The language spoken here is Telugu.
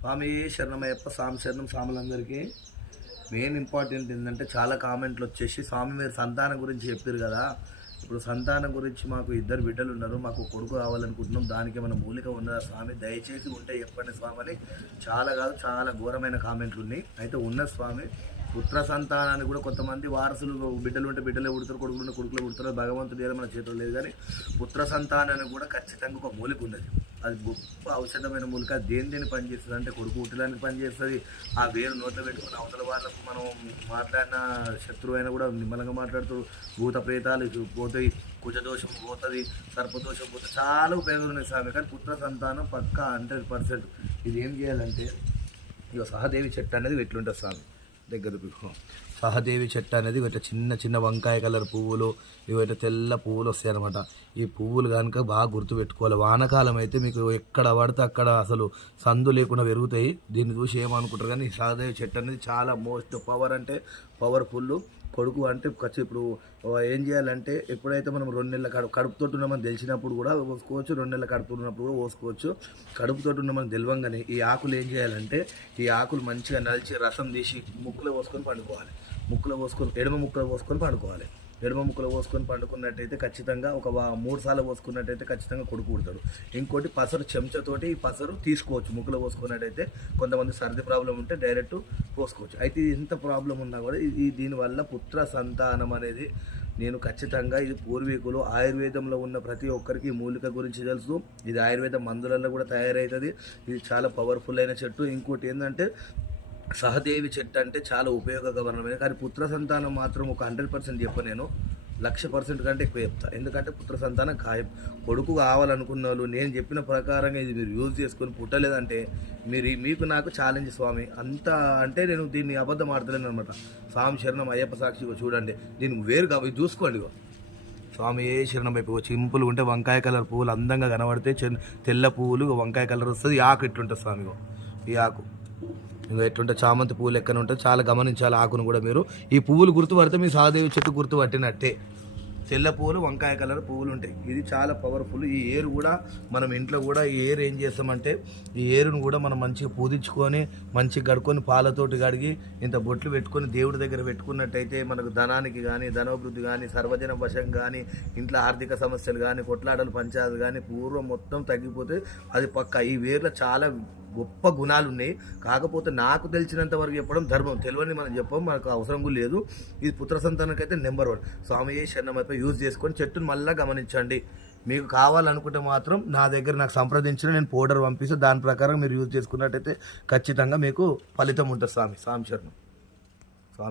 స్వామి శరణమయ్యప్ప స్వామి శరణం స్వాములందరికీ మెయిన్ ఇంపార్టెంట్ ఏంటంటే చాలా కామెంట్లు వచ్చేసి స్వామి మీరు సంతానం గురించి చెప్పారు కదా. ఇప్పుడు సంతానం గురించి మాకు 2 బిడ్డలు ఉన్నారు, మాకు కొడుకు కావాలనుకుంటున్నాం, దానికి మన మూలిక ఉన్నదా స్వామి, దయచేసి ఉంటే చెప్పండి స్వామి అని చాలా ఘోరమైన కామెంట్లు ఉన్నాయి. అయితే ఉన్న స్వామి పుత్ర సంతానాన్ని కూడా కొంతమంది వారసులు బిడ్డలు ఉంటే బిడ్డలే పుడతారు, కొడుకులు ఉంటే కొడుకులే పుడతారు, భగవంతుడు ఏదో మన చేతిలో లేదు. కానీ పుత్ర సంతానానికి కూడా ఖచ్చితంగా ఒక మూలిక ఉన్నది. అది గొప్ప ఔషధమైన మూలిక. దేని పనిచేస్తుంది అంటే కొడుకు పుట్టడానికి పనిచేస్తుంది. ఆ వేరు నోట్లో పెట్టుకుని అవతల వాళ్ళకు మనం మాట్లాడిన శత్రువు అయినా కూడా నిమ్మలంగా మాట్లాడుతూ భూత ప్రేతాలు పోతాయి, కుజదోషం పోతుంది, సర్పదోషం పోతుంది, చాలా ఉపయోగాలు ఉన్నాయి స్వామి. కానీ పుత్ర సంతానం పక్కా 100%. ఇది ఏం చేయాలంటే ఇక సహదేవి చెట్టు అనేది ఎట్లుంటుంది స్వామి దగ్గర సహదేవి చెట్టు అనేది ఇట్లా చిన్న వంకాయ కలర్ పువ్వులు, ఇవైతే తెల్ల పువ్వులు వస్తాయి అనమాట. ఈ పువ్వులు కనుక బాగా గుర్తుపెట్టుకోవాలి. వానకాలం అయితే మీకు ఎక్కడ పడితే అక్కడ అసలు సందు లేకుండా పెరుగుతాయి. దీన్ని చూసి ఏమనుకుంటారు కానీ సహదేవి చెట్టు అనేది చాలా మోస్ట్ పవర్, అంటే పవర్ఫుల్. కొడుకు అంటే ఇప్పుడు ఏం చేయాలంటే ఎప్పుడైతే మనం 2 నెలల కడుపుతో ఉన్నామని తెలిసినప్పుడు కూడా పోసుకోవచ్చు, 2 నెలల కడుపు ఉన్నప్పుడు కూడా పోసుకోవచ్చు. కడుపుతో ఉన్నామని తెలియంగానే ఈ ఆకులు ఏం చేయాలంటే ఈ ఆకులు మంచిగా నలిచి రసం తీసి ముక్కులో పోసుకొని పండుకోవాలి. ఎడమ ముక్కులో పోసుకొని పండుకోవాలి. ఎడమ ముక్కలు పోసుకొని పండుకున్నట్టయితే ఖచ్చితంగా ఒక 3 సార్లు పోసుకున్నట్టయితే ఖచ్చితంగా కొడుకు పుడతాడు. ఇంకోటి పసరు చెంచాతోటి ఈ పసరు తీసుకోవచ్చు. ముక్కలు పోసుకున్నట్టయితే కొంతమంది సర్ది ప్రాబ్లం ఉంటే డైరెక్ట్ పోసుకోవచ్చు. అయితే ఎంత ప్రాబ్లం ఉన్నా కూడా దీనివల్ల పుత్ర సంతానం అనేది నేను ఖచ్చితంగా ఇది పూర్వీకులు ఆయుర్వేదంలో ఉన్న ప్రతి ఒక్కరికి మూలిక గురించి తెలుసు. ఇది ఆయుర్వేద మందులలో కూడా తయారవుతుంది. ఇది చాలా పవర్ఫుల్ అయిన చెట్టు. ఇంకోటి ఏంటంటే సహదేవి చెట్టు అంటే చాలా ఉపయోగకరమైన, కానీ పుత్ర సంతానం మాత్రం ఒక 100% చెప్ప, నేను 1,00,000% కంటే ఎక్కువ చెప్తా. ఎందుకంటే పుత్ర సంతానం ఖాయం. కొడుకు కావాలనుకున్న వాళ్ళు నేను చెప్పిన ప్రకారంగా ఇది మీరు యూజ్ చేసుకొని పుట్టలేదంటే మీకు నాకు ఛాలెంజ్ స్వామి. అంత అంటే నేను దీన్ని అబద్ధం ఆడతలేను అనమాట. స్వామి శరణం అయ్యప్ప సాక్షిగా చూడండి, దీనికి వేరుగా చూసుకోండి. స్వామి ఏ శరణం అయిపోయి సింపుల్ ఉంటే వంకాయ కలర్ పువ్వులు అందంగా కనబడితే తెల్ల పువ్వులు వంకాయ కలర్ వస్తుంది. ఆకు ఇట్లుంటుంది స్వామిగో, ఈ ఆకు ఇంకా ఎట్లుంటే చామంతి పువ్వులు ఎక్కడ ఉంటుంది, చాలా గమనించాలి. ఆకును కూడా మీరు ఈ పువ్వులు గుర్తుపడితే మీ సహదేవి చెట్టు గుర్తుపట్టినట్టే. తెల్ల పువ్వులు వంకాయ కలర్ పువ్వులు ఉంటాయి. ఇది చాలా పవర్ఫుల్. ఈ ఏరు కూడా మనం ఇంట్లో కూడా ఈ ఏరు ఏం చేస్తామంటే ఈ ఏరును కూడా మనం మంచిగా పూజించుకొని మంచిగా కడుక్కొని పాలతోటి కడిగి ఇంత బొట్లు పెట్టుకొని దేవుడి దగ్గర పెట్టుకున్నట్టయితే మనకు ధనానికి కానీ ధనవృద్ధి కానీ సర్వజన వశం కానీ ఇంట్లో ఆర్థిక సమస్యలు కానీ కొట్లాటలు పంచాయతీలు కానీ పూర్వం మొత్తం తగ్గిపోతే అది పక్క. ఈ వేర్లో చాలా గొప్ప గుణాలు ఉన్నాయి. కాకపోతే నాకు తెలిసినంత వరకు చెప్పడం ధర్మం, తెలియని మనం చెప్పం, మనకు అవసరం కూడా లేదు. ఇది పుత్ర సంతానానికి అయితే నెంబర్ 1. స్వామి శరణమైపోయి యూజ్ చేసుకొని చెట్టును మళ్ళీ గమనించండి. మీకు కావాలనుకుంటే మాత్రం నా దగ్గర నాకు సంప్రదించిన నేను పౌడర్ పంపిస్తే దాని ప్రకారం మీరు యూజ్ చేసుకున్నట్టయితే ఖచ్చితంగా మీకు ఫలితం ఉంటుంది స్వామి. స్వామి శరణం.